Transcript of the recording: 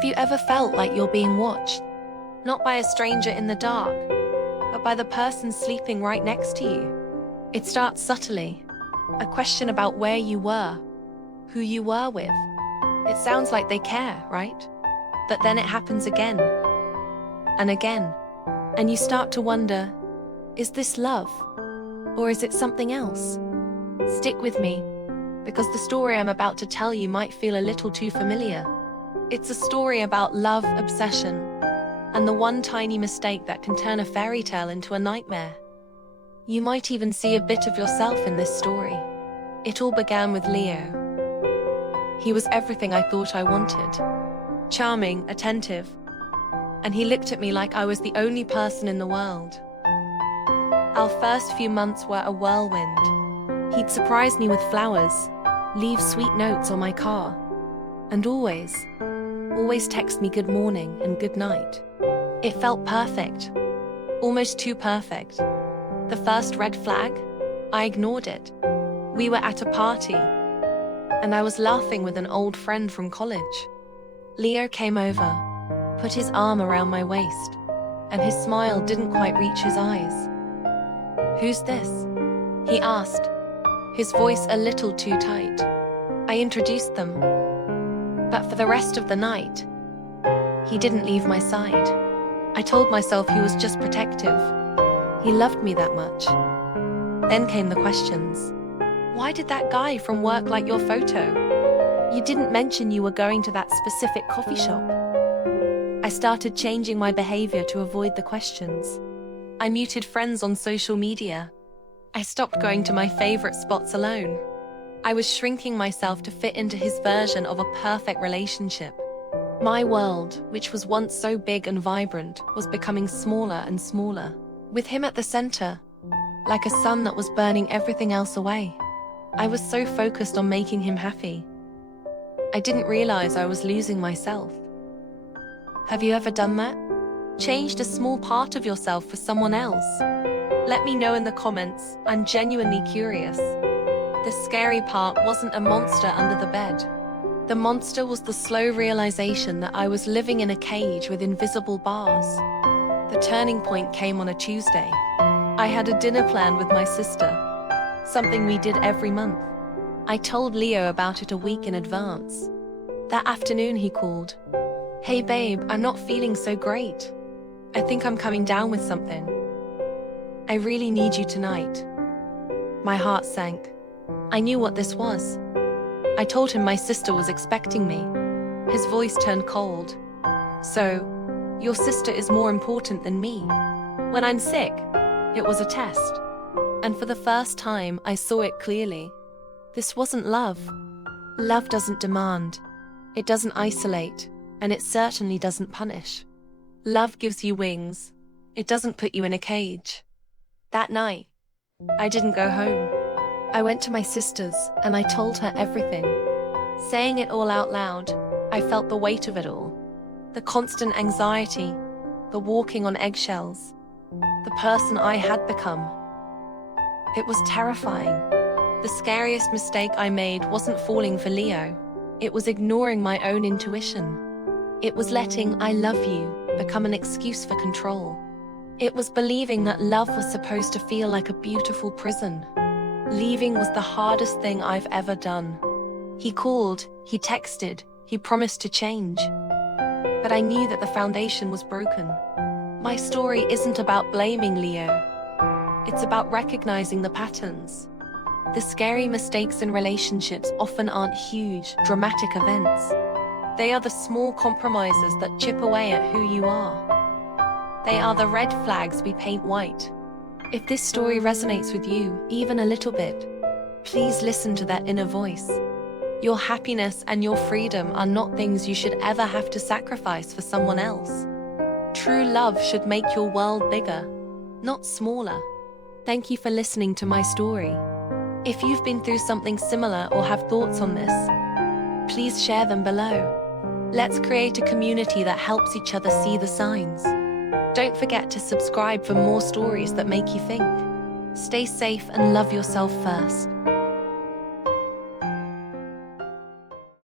Have you ever felt like you're being watched? Not by a stranger in the dark, but by the person sleeping right next to you. It starts subtly. A question about where you were, who you were with. It sounds like they care, right? But then it happens again and again. And you start to wonder, is this love? Or is it something else? Stick with me, because the story I'm about to tell you might feel a little too familiar. It's a story about love, obsession, and the one tiny mistake that can turn a fairy tale into a nightmare. You might even see a bit of yourself in this story. It all began with Leo. He was everything I thought I wanted. Charming, attentive, and he looked at me like I was the only person in the world. Our first few months were a whirlwind. He'd surprise me with flowers, leave sweet notes on my car, and always text me good morning and good night. It felt perfect, almost too perfect. The first red flag, I ignored it. We were at a party, and I was laughing with an old friend from college. Leo came over, put his arm around my waist, and his smile didn't quite reach his eyes. "Who's this?" he asked, his voice a little too tight. I introduced them, but for the rest of the night, he didn't leave my side. I told myself he was just protective. He loved me that much. Then came the questions. Why did that guy from work like your photo? You didn't mention you were going to that specific coffee shop. I started changing my behavior to avoid the questions. I muted friends on social media. I stopped going to my favorite spots alone. I was shrinking myself to fit into his version of a perfect relationship. My world, which was once so big and vibrant, was becoming smaller and smaller, with him at the center, like a sun that was burning everything else away. I was so focused on making him happy. I didn't realize I was losing myself. Have you ever done that? Changed a small part of yourself for someone else? Let me know in the comments. I'm genuinely curious. The scary part wasn't a monster under the bed. The monster was the slow realization that I was living in a cage with invisible bars. The turning point came on a Tuesday. I had a dinner planned with my sister, something we did every month. I told Leo about it a week in advance. That afternoon he called. "Hey babe, I'm not feeling so great. I think I'm coming down with something. I really need you tonight." My heart sank. I knew what this was. I told him my sister was expecting me. His voice turned cold. "So, your sister is more important than me? When I'm sick?" It was a test. And for the first time, I saw it clearly. This wasn't love. Love doesn't demand. It doesn't isolate. And it certainly doesn't punish. Love gives you wings. It doesn't put you in a cage. That night, I didn't go home. I went to my sister's and I told her everything. Saying it all out loud, I felt the weight of it all. The constant anxiety, the walking on eggshells, the person I had become. It was terrifying. The scariest mistake I made wasn't falling for Leo. It was ignoring my own intuition. It was letting "I love you" become an excuse for control. It was believing that love was supposed to feel like a beautiful prison. Leaving was the hardest thing I've ever done. He called, he texted, he promised to change. But I knew that the foundation was broken. My story isn't about blaming Leo. It's about recognizing the patterns. The scary mistakes in relationships often aren't huge, dramatic events. They are the small compromises that chip away at who you are. They are the red flags we paint white. If this story resonates with you, even a little bit, please listen to that inner voice. Your happiness and your freedom are not things you should ever have to sacrifice for someone else. True love should make your world bigger, not smaller. Thank you for listening to my story. If you've been through something similar or have thoughts on this, please share them below. Let's create a community that helps each other see the signs. Don't forget to subscribe for more stories that make you think. Stay safe and love yourself first.